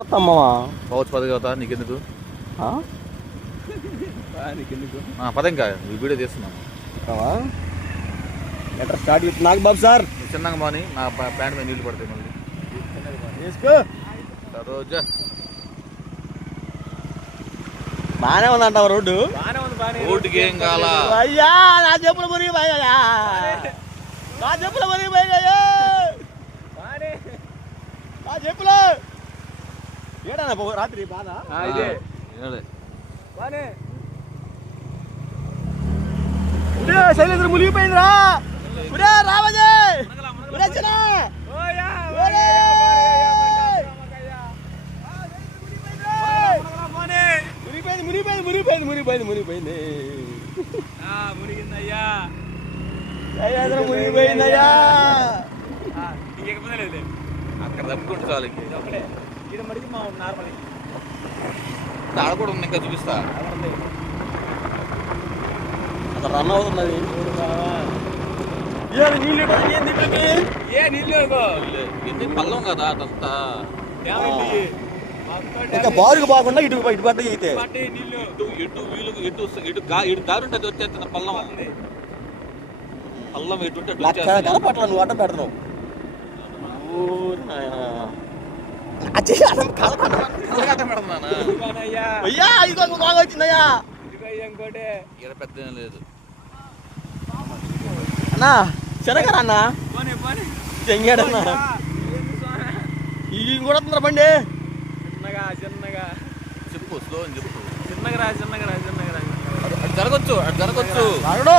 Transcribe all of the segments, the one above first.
అమ్మవా pouch పదవి అవుతా నీకెందుకు నీకెందుకు పద ఇంకా వీడియో తీస్తున్నాను letter start with Nag Babu sir. చిన్నగా బాని నా ప్యాంట్ మీద నీళ్ళు పడతాయి మళ్ళీ వేసుకో. రోజా బాగానే ఉందంటావు రోడ్డు. రోడ్డుకి ఏం కావాలా అయ్యా నా చెప్పులు మునిగిపోయా, నా చెప్పులు మునిగిపోయా, నా చెప్పులు ఏడన్నా రాత్రి బాధ ఇదే శైలేంద్ర మునిగిపోయిందిరా. రావజే మునిగిపోయింది మునిగిపోయింది మునిగిపోయింది మునిగిందయ్యా, మునిగిపోయిందయ్యా. అక్కడ తప్పుకుంటు చాలు ఆడ కూడా ఉంది, ఇంకా చూపిస్తా. అక్కడ రన్ అవుతున్నది. పల్లం కదా అదంతా ఇంకా బారుకు బాగుండా ఇటు ఇటు పడ్డ అయితే ఇటు దారి ఉంటుంది వచ్చేస్తున్న పల్లం పల్లం ఎటు కనపట్ల నువ్వు అడ్డం పెడతావు. అయ్యా ఇదిగో బాగా వచ్చిందయ్యా. పెద్ద లేదు అన్నా శనగరా అన్నా చెంగాడన్నా ఇది కూడా వస్తుందిరా బండి. చిన్నగా చెప్పు స్లో అని చెప్పు. చిన్నగా అటు జరగచ్చు అటు జరగచ్చు జరగడు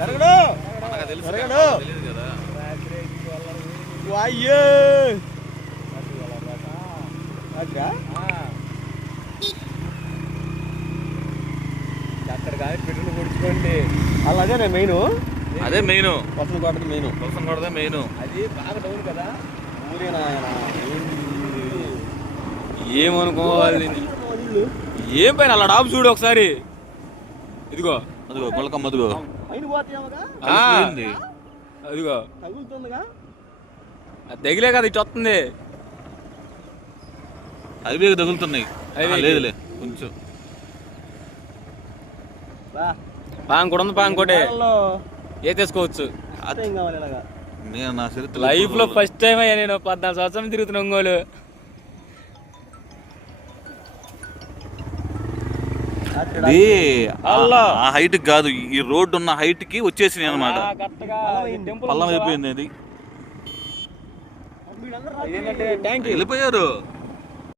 జరగడు తెలుసు జరగడు తెలియదు కదా. అయ్యో అక్కడ కానీ పెట్రోల్ పొడుచుకోండి. అలాగే మెయిన్ అదే మెయిన్ పర్సన్ కొట్టదు మెయిన్ కోసం కొడదే మెయిన్. అది బాగా డౌన్ కదా. ఊరేనా ఏమనుకోవాలి ఏం పైన అలా డాబు చూడు ఒకసారి. ఇదిగో అదిగో మొలకమ్మ అదిగో అదిగో తగులుతుందిగా. అది తగిలే కదా ఇటు వస్తుంది. హైవే తగులుతున్నాయి. లేదులే కొంచెం పాంకోటి ఉంది, పాంకోటే ఏ తీసుకోవచ్చు. నేను నా చరిత్ర లైఫ్ లో ఫస్ట్ టైం అయ్యా నేను 14 సంవత్సరం తిరుగుతున్నా ఒంగోలు. ఆ హైట్ కాదు, ఈ రోడ్డు ఉన్న హైట్ కి వచ్చేసింది అనమాట. పల్లం అయిపోయింది అది. వెళ్ళిపోయారు.